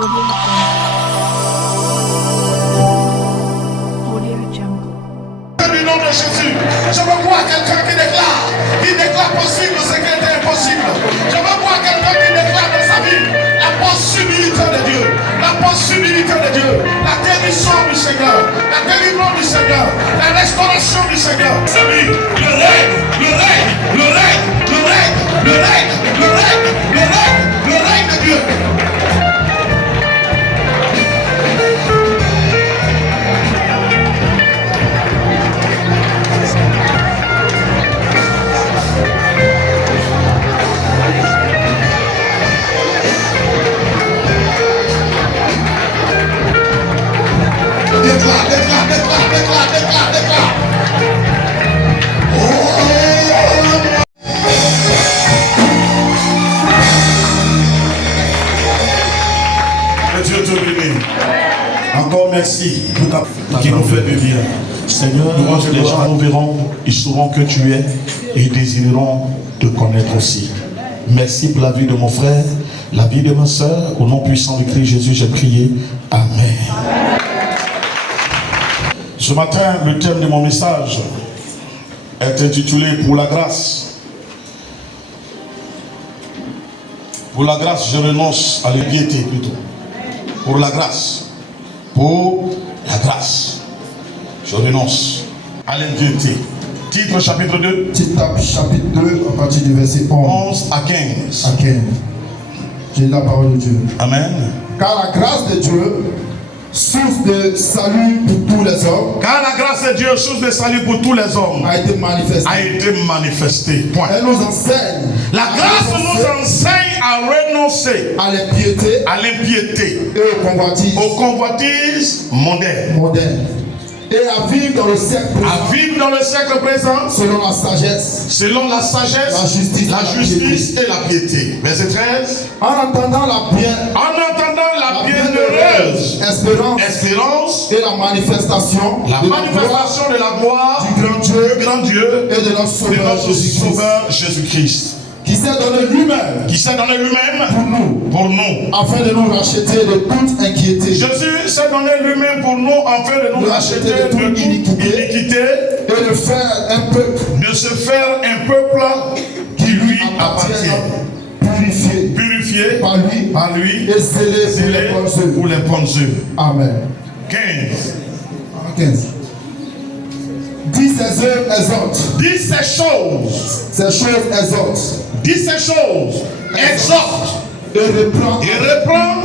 Du nom de Jésus, je veux voir quelqu'un qui déclare possible ce qui était impossible. Je veux voir quelqu'un qui déclare dans sa vie la possibilité de Dieu, la possibilité de Dieu, la guérison du Seigneur, la délivrance du Seigneur, la restauration du Seigneur. Sa vie, le règne, le règne, le règne, le règne, le règne, le règne, le règne, le règne de Dieu. Déclare. Que Dieu te bénisse. Encore merci pour qui nous fait du bien. Seigneur, les gens nous verront, ils sauront que tu es et ils désireront te connaître aussi. Merci pour la vie de mon frère, la vie de ma soeur. Au nom puissant de Christ Jésus, j'ai prié. Amen. Ce matin, le thème de mon message est intitulé « Pour la grâce ». Pour la grâce, je renonce à l'impiété plutôt. Pour la grâce. Pour la grâce. Je renonce à l'impiété. Titre chapitre 2. Titre chapitre 2 à partir du verset 11 à 15. J'ai la parole de Dieu. Amen. Car la grâce de Dieu, source de salut pour tous les hommes. Car la grâce de Dieu, source de salut pour tous les hommes, a été manifestée. Point. Elle nous enseigne. La grâce nous enseigne à renoncer à l'impiété et aux convoitises mondaines. Et à vivre dans le siècle présent. Selon la sagesse, la justice et la piété. Verset 13. En attendant la bienheureuse espérance et la manifestation de la gloire du grand Dieu et de notre Sauveur Jésus-Christ. Qui s'est donné lui-même pour nous afin de nous racheter de toute inquiété. Jésus s'est donné lui-même pour nous afin de nous racheter de toute iniquité et de se faire un peuple qui lui appartient, purifié par lui et scellé pour les bonnes œuvres. Amen. 15. Dis ces œuvres exhortent. Dis ces choses exhorte et reprend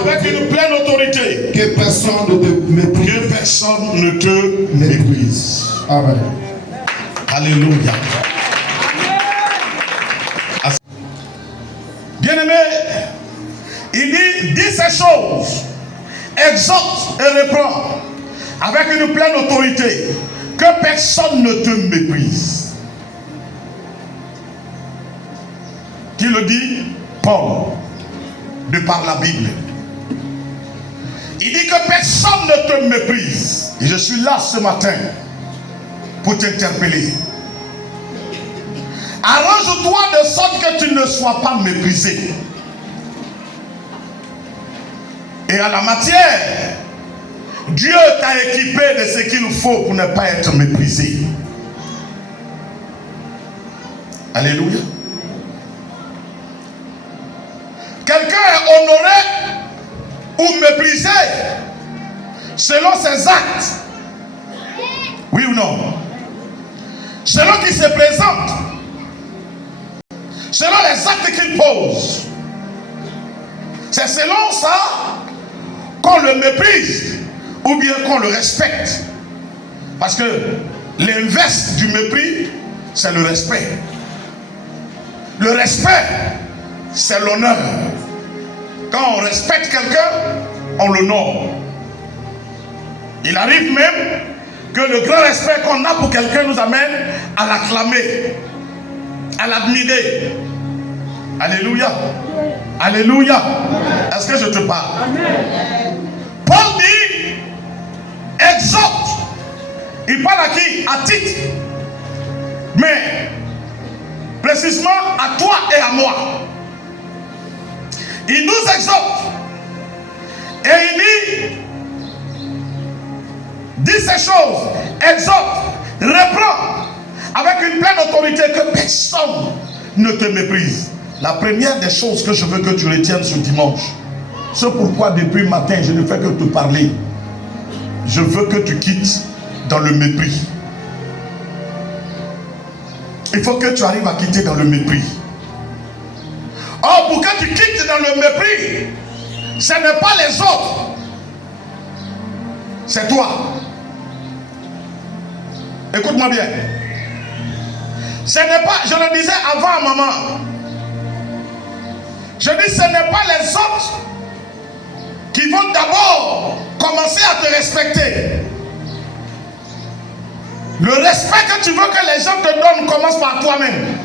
avec une pleine autorité que personne ne te méprise. Amen. Alléluia. Bien-aimé, il dit ces choses, exhorte et reprend avec une pleine autorité que personne ne te méprise. Qui le dit? Paul, de par la Bible. Il dit que personne ne te méprise. Et je suis là ce matin pour t'interpeller. Arrange-toi de sorte que tu ne sois pas méprisé. Et à la matière, Dieu t'a équipé de ce qu'il faut pour ne pas être méprisé. Alléluia. Quelqu'un est honoré ou méprisé selon ses actes. Oui ou non? Selon qui se présente. Selon les actes qu'il pose. C'est selon ça qu'on le méprise ou bien qu'on le respecte. Parce que l'inverse du mépris, c'est le respect. Le respect, c'est l'honneur. Quand on respecte quelqu'un, on l'honore. Il arrive même que le grand respect qu'on a pour quelqu'un nous amène à l'acclamer, à l'admirer. Alléluia. Alléluia. Est-ce que je te parle? Amen. Paul dit, exhorte. Il parle à qui? À titre. Mais, précisément à toi et à moi. Il nous exhorte ces choses, exhorte, reprend avec une pleine autorité, que personne ne te méprise. La première des choses que je veux que tu retiennes ce dimanche, c'est pourquoi depuis le matin je ne fais que te parler. Je veux que tu quittes dans le mépris. Il faut que tu arrives à quitter dans le mépris. Or, pour que tu quittes dans le mépris, ce n'est pas les autres, c'est toi. Écoute-moi bien. Ce n'est pas, je le disais avant, maman. Je dis, ce n'est pas les autres qui vont d'abord commencer à te respecter. Le respect que tu veux que les gens te donnent commence par toi-même.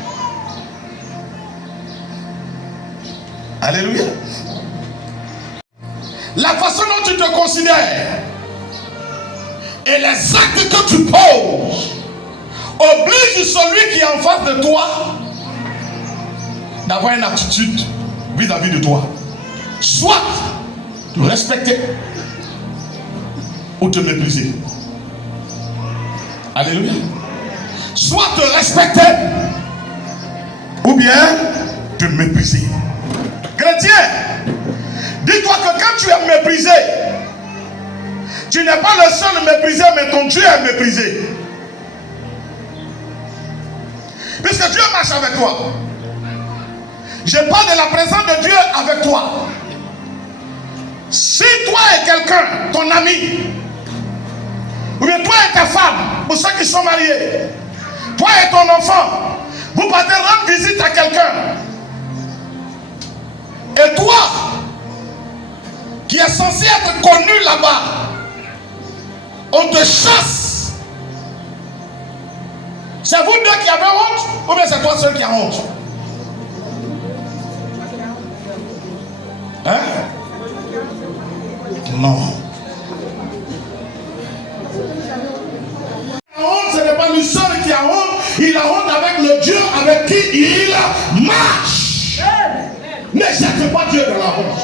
Alléluia. La façon dont tu te considères et les actes que tu poses obligent celui qui est en face de toi d'avoir une attitude vis-à-vis de toi. Soit te respecter ou te mépriser. Alléluia. Soit te respecter ou bien te mépriser. Chrétien, dis-toi que quand tu es méprisé, tu n'es pas le seul méprisé, mais ton Dieu est méprisé. Puisque Dieu marche avec toi. Je parle de la présence de Dieu avec toi. Si toi et quelqu'un, ton ami, ou bien toi et ta femme, pour ceux qui sont mariés, toi et ton enfant, vous partez rendre visite à quelqu'un, et toi, qui est censé être connu là-bas, on te chasse. C'est vous deux qui avez honte, ou bien c'est toi seul qui as honte? Hein? Non. La honte, ce n'est pas lui seul qui a honte, il a honte avec le Dieu avec qui il marche. Ne jette pas Dieu dans la honte.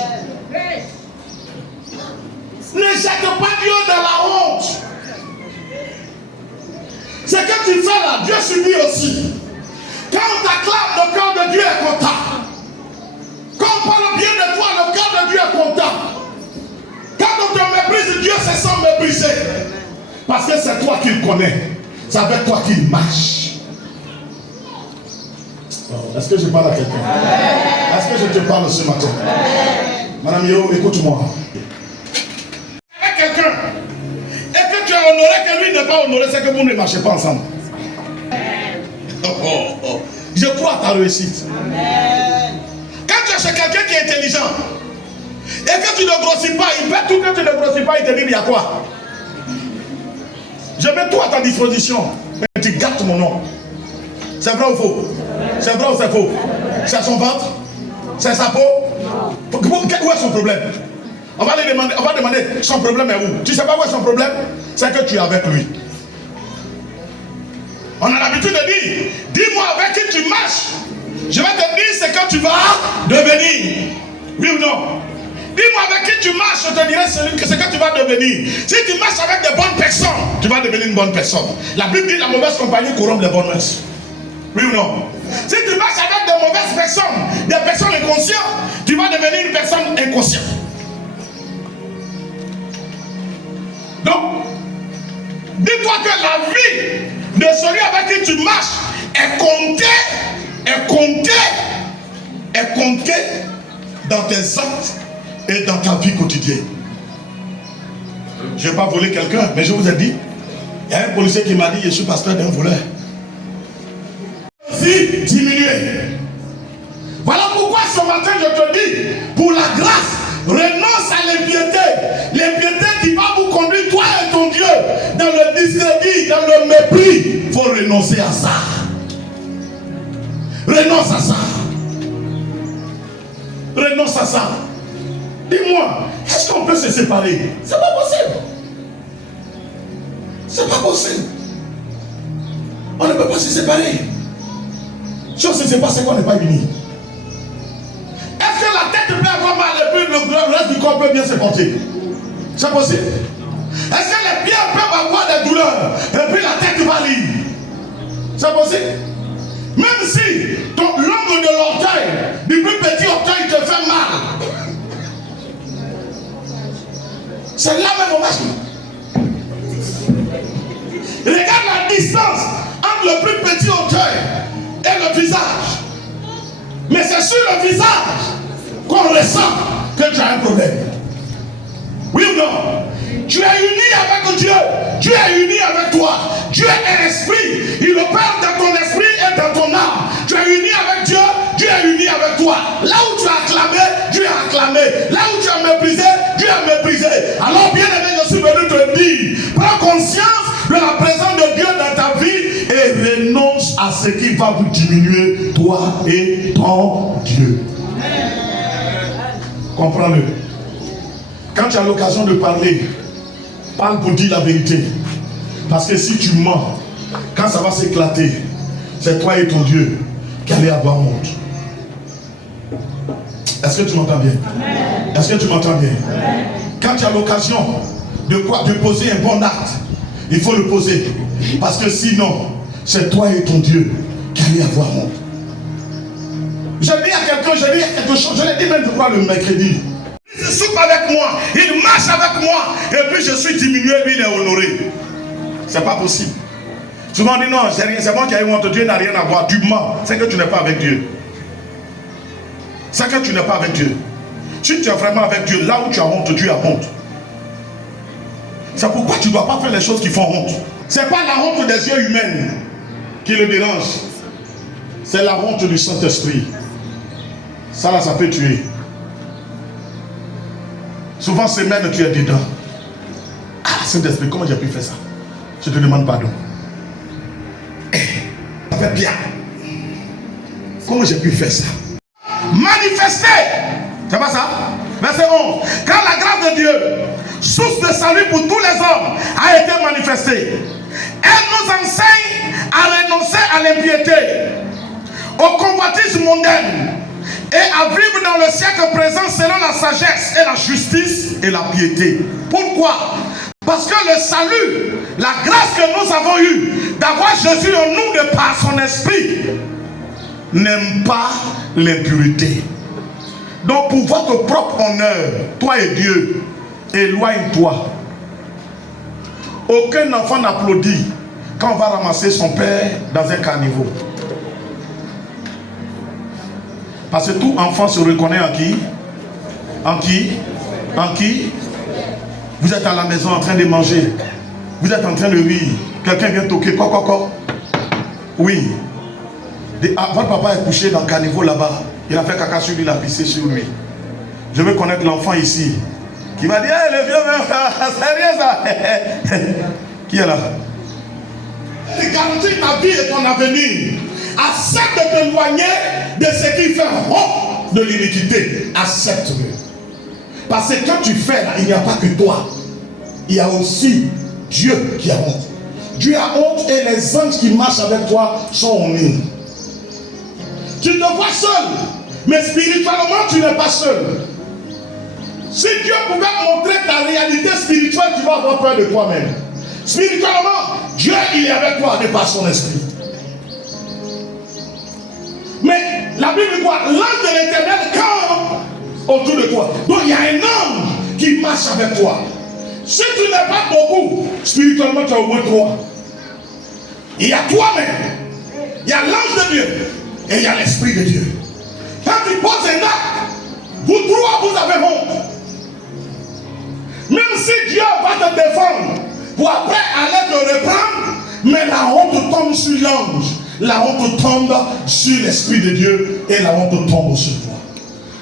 Ne jette pas Dieu dans la honte. Ce que tu fais là, Dieu subit aussi. Quand on t'acclame, le cœur de Dieu est content. Quand on parle bien de toi, le cœur de Dieu est content. Quand on te méprise, Dieu se sent méprisé. Parce que c'est toi qu'il connaît. C'est avec toi qu'il marche. Est-ce que je parle à quelqu'un? Est-ce que je te parle ce matin? Madame Yo, écoute-moi. Avec quelqu'un, et que tu es honoré, que lui n'est pas honoré, c'est que vous ne marchez pas ensemble. Je crois à ta réussite. Quand tu es chez quelqu'un qui est intelligent, et que tu ne grossis pas, il fait tout, que tu ne grossis pas, il te dit, il y a quoi? Je mets tout à ta disposition, mais tu gâtes mon nom. C'est vrai ou faux? C'est vrai ou c'est faux? C'est son ventre? C'est sa peau? Où est son problème? On va demander, son problème est où? Tu ne sais pas où est son problème? C'est que tu es avec lui. On a l'habitude de dire, dis-moi avec qui tu marches. Je vais te dire ce que tu vas devenir. Oui ou non? Dis-moi avec qui tu marches, je te dirai ce que tu vas devenir. Si tu marches avec de bonnes personnes, tu vas devenir une bonne personne. La Bible dit la mauvaise compagnie corrompt les bonnes mœurs. Oui ou non? Si tu marches avec de mauvaises personnes, des personnes inconscientes, tu vas devenir une personne inconsciente. Donc, dis-toi que la vie de celui avec qui tu marches est comptée dans tes actes et dans ta vie quotidienne. Je ne vais pas voler quelqu'un, mais je vous ai dit, il y a un policier qui m'a dit, je suis pasteur d'un voleur. Si diminuer. Voilà pourquoi ce matin je te dis, pour la grâce, renonce à l'impiété. L'impiété qui va vous conduire, toi et ton Dieu, dans le discrédit, dans le mépris. Il faut renoncer à ça. Renonce à ça. Renonce à ça. Dis-moi, est-ce qu'on peut se séparer? C'est pas possible. C'est pas possible. On ne peut pas se séparer. Si on ne se sépare, c'est qu'on n'est pas unis. Est-ce que la tête peut avoir mal et puis le reste du corps peut bien se porter? C'est possible. Est-ce que les pieds peuvent avoir des douleurs, et puis la tête va lire. C'est possible. Même si ton l'angle de l'orteil, du plus petit orteil te fait mal, c'est là même au match. Regarde la distance entre le plus petit orteil et le visage. Mais c'est sur le visage qu'on ressent que tu as un problème. Oui ou non? Tu es uni avec Dieu. Dieu est uni avec toi. Dieu est esprit. Il opère dans ton esprit et dans ton âme. Tu es uni avec Dieu. Dieu est uni avec toi. Là où tu as acclamé, Dieu a acclamé. Là où tu as méprisé, Dieu a méprisé. Alors bien aimé, je suis venu te dire, prends conscience de la présence de Dieu dans ta vie et renonce à ce qui va vous diminuer, toi et ton Dieu. Comprends-le. Quand tu as l'occasion de parler, parle pour dire la vérité. Parce que si tu mens, quand ça va s'éclater, c'est toi et ton Dieu qui allez avoir honte. Est-ce que tu m'entends bien? Est-ce que tu m'entends bien? Quand tu as l'occasion de poser un bon acte, il faut le poser. Parce que sinon, c'est toi et ton Dieu qui allez avoir honte. Je dis à quelqu'un, je dis quelque chose, je l'ai dit même, je crois, le mercredi. Il se soupe avec moi, il marche avec moi, et puis je suis diminué, lui il est honoré. C'est pas possible. Souvent on dit non, c'est moi qui ai honte, Dieu n'a rien à voir. Tu mens, c'est que tu n'es pas avec Dieu. C'est que tu n'es pas avec Dieu. Si tu es vraiment avec Dieu, là où tu as honte, Dieu a honte. C'est pourquoi tu ne dois pas faire les choses qui font honte. Ce n'est pas la honte des yeux humains qui le dérange. C'est la honte du Saint-Esprit. Ça là, ça peut tuer. Souvent, semaine, tu es dedans. Ah, Saint-Esprit, comment j'ai pu faire ça? Je te demande pardon. Ça fait bien. Comment j'ai pu faire ça? Manifester. C'est pas ça? Verset 11. Car la grâce de Dieu, source de salut pour tous les hommes, a été manifestée. Elle nous enseigne à renoncer à l'impiété, au convoitisme mondain, et à vivre dans le siècle présent selon la sagesse et la justice et la piété. Pourquoi? Parce que le salut, la grâce que nous avons eue d'avoir Jésus en nous de par son esprit, n'aime pas l'impureté. Donc pour votre propre honneur, toi et Dieu, éloigne-toi. Aucun enfant n'applaudit quand on va ramasser son père dans un caniveau. Parce que tout enfant se reconnaît en qui? En qui? En qui? Vous êtes à la maison en train de manger. Vous êtes en train de rire. Quelqu'un vient toquer. Quoi? Oui. Votre papa est couché dans le caniveau là-bas. Il a fait caca sur lui, il a pissé sur lui. Je veux connaître l'enfant ici. Qui va dire, hey, le vieux, c'est rien ça. Qui est là? Tu garantis ta vie et ton avenir. Accepte de t'éloigner de ce qui fait honte de l'iniquité. Accepte-le. Parce que quand tu fais là, il n'y a pas que toi. Il y a aussi Dieu qui a honte. Dieu a honte et les anges qui marchent avec toi sont honnêtes. Tu te vois seul, mais spirituellement tu n'es pas seul. Si Dieu pouvait montrer ta réalité spirituelle, tu vas avoir peur de toi-même. Spirituellement, Dieu il est avec toi de par son esprit. Mais la Bible dit quoi? L'ange de l'Éternel campe autour de toi. Donc il y a un ange qui marche avec toi. Si tu n'es pas beaucoup, spirituellement tu as au moins trois. Il y a toi-même, il y a l'ange de Dieu et il y a l'esprit de Dieu. Quand tu poses un acte, vous trois vous avez honte. Même si Dieu va te défendre pour après aller te reprendre, mais la honte tombe sur l'ange. La honte tombe sur l'Esprit de Dieu et la honte tombe sur toi.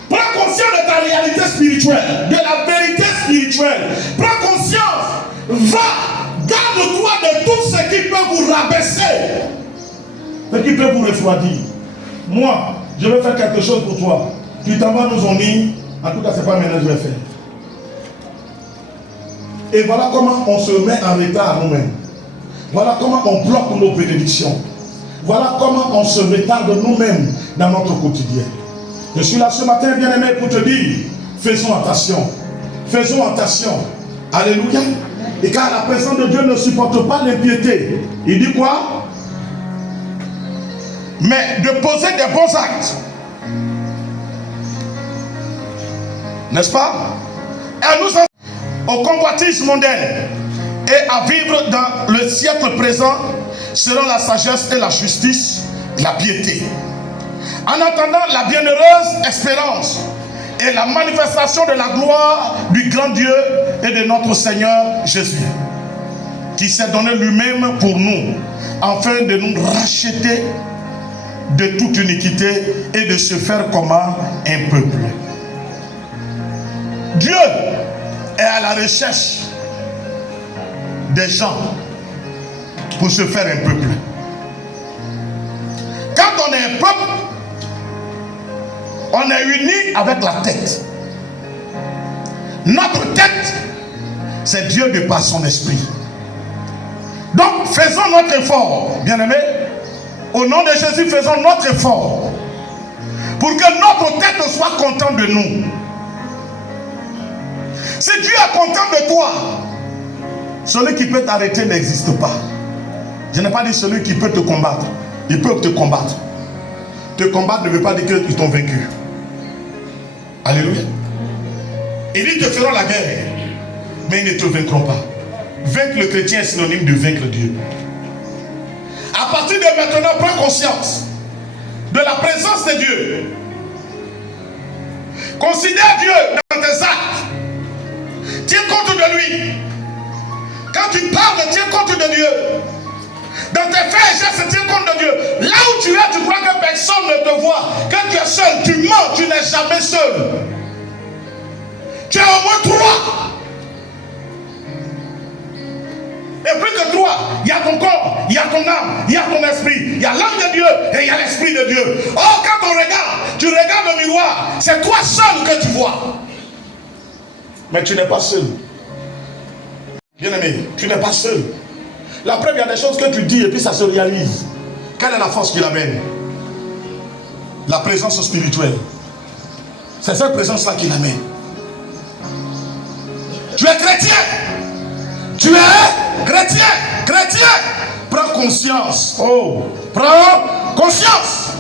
Prends conscience de ta réalité spirituelle, de la vérité spirituelle. Prends conscience. Va, garde-toi de tout ce qui peut vous rabaisser, ce qui peut vous refroidir. Moi, je vais faire quelque chose pour toi. Tu t'en vas nous unir. En tout cas, ce n'est pas maintenant que je vais faire. Et voilà comment on se met en retard nous-mêmes. Voilà comment on bloque nos bénédictions. Voilà comment on se retarde nous-mêmes dans notre quotidien. Je suis là ce matin, bien-aimé, pour te dire, faisons attention. Faisons attention. Alléluia. Et car la présence de Dieu ne supporte pas l'impiété. Il dit quoi? Mais de poser des bons actes. N'est-ce pas? Et nous au convoitise mondaine et à vivre dans le siècle présent selon la sagesse et la justice et la piété. En attendant la bienheureuse espérance et la manifestation de la gloire du grand Dieu et de notre Seigneur Jésus, qui s'est donné lui-même pour nous, afin de nous racheter de toute iniquité et de se faire comme un peuple. Dieu est à la recherche des gens pour se faire un peuple. Quand on est un peuple, on est uni avec la tête. Notre tête, c'est Dieu de par son esprit. Donc faisons notre effort, bien-aimés. Au nom de Jésus, faisons notre effort pour que notre tête soit contente de nous. Si Dieu est content de toi, celui qui peut t'arrêter n'existe pas. Je n'ai pas dit celui qui peut te combattre. Ils peuvent te combattre. Te combattre ne veut pas dire qu'ils t'ont vaincu. Alléluia. Ils te feront la guerre, mais ils ne te vaincront pas. Vaincre le chrétien est synonyme de vaincre Dieu. À partir de maintenant, prends conscience de la présence de Dieu. Considère Dieu dans tes actes. Tiens compte de lui. Quand tu parles, tiens compte de Dieu. Dans tes faits et gestes, tiens compte de Dieu. Là où tu es, tu crois que personne ne te voit. Quand tu es seul, tu mens, tu n'es jamais seul. Tu es au moins trois. Et plus que toi, il y a ton corps, il y a ton âme, il y a ton esprit, il y a l'âme de Dieu et il y a l'esprit de Dieu. Oh, quand on regarde, tu regardes le miroir, c'est toi seul que tu vois. Mais tu n'es pas seul. Bien-aimé, tu n'es pas seul. La preuve, il y a des choses que tu dis et puis ça se réalise. Quelle est la force qui l'amène? La présence spirituelle. C'est cette présence-là qui l'amène. Tu es chrétien. Tu es chrétien. Chrétien. Prends conscience. Oh, prends conscience.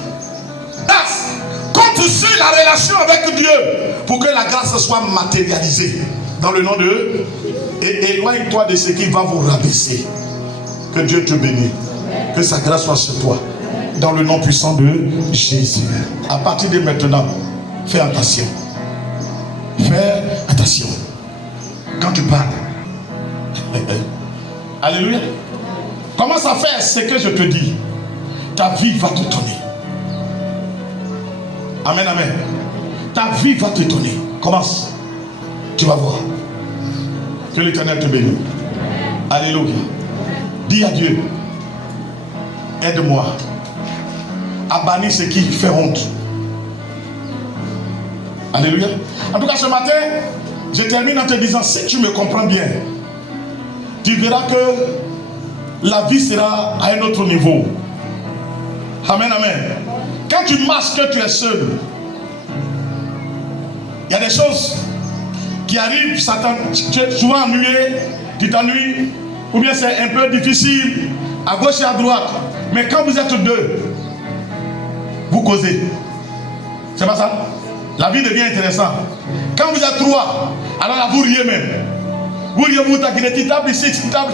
Compte sur la relation avec Dieu pour que la grâce soit matérialisée. Dans le nom de... Et éloigne-toi de ce qui va vous rabaisser. Que Dieu te bénisse. Que sa grâce soit sur toi. Dans le nom puissant de Jésus. À partir de maintenant, fais attention. Fais attention. Quand tu parles. Alléluia. Commence à faire ce que je te dis. Ta vie va t'étonner. Amen, amen. Ta vie va t'étonner. Commence. Tu vas voir. Que l'Éternel te bénisse. Alléluia. Dis à Dieu, aide-moi à bannir ce qui fait honte. Alléluia. En tout cas, ce matin, je termine en te disant, si tu me comprends bien, tu verras que la vie sera à un autre niveau. Amen, amen. Quand tu marches, que tu es seul, il y a des choses qui arrivent, tu es souvent ennuyé, tu t'ennuies, ou bien c'est un peu difficile, à gauche et à droite. Mais quand vous êtes deux, vous causez. C'est pas ça? La vie devient intéressante. Quand vous êtes trois, alors là vous riez même. Vous riez, vous taquinez, tu tapes ici, tu tapes.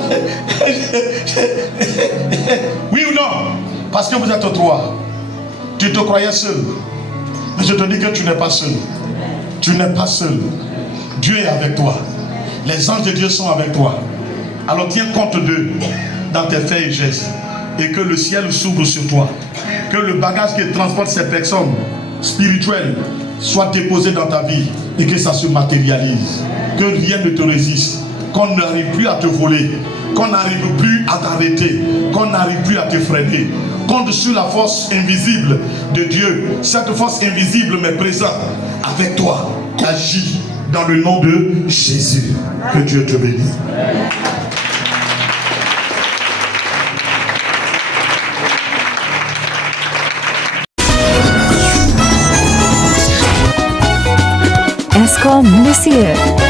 Oui ou non? Parce que vous êtes trois. Tu te croyais seul. Mais je te dis que tu n'es pas seul. Tu n'es pas seul. Dieu est avec toi. Les anges de Dieu sont avec toi. Alors tiens compte d'eux dans tes faits et gestes. Et que le ciel s'ouvre sur toi. Que le bagage qui transporte ces personnes spirituelles soit déposé dans ta vie. Et que ça se matérialise. Que rien ne te résiste. Qu'on n'arrive plus à te voler. Qu'on n'arrive plus à t'arrêter. Qu'on n'arrive plus à te freiner. Compte sur la force invisible de Dieu. Cette force invisible mais présente avec toi. Agis dans le nom de Jésus. Que Dieu te bénisse. Escom Monsieur.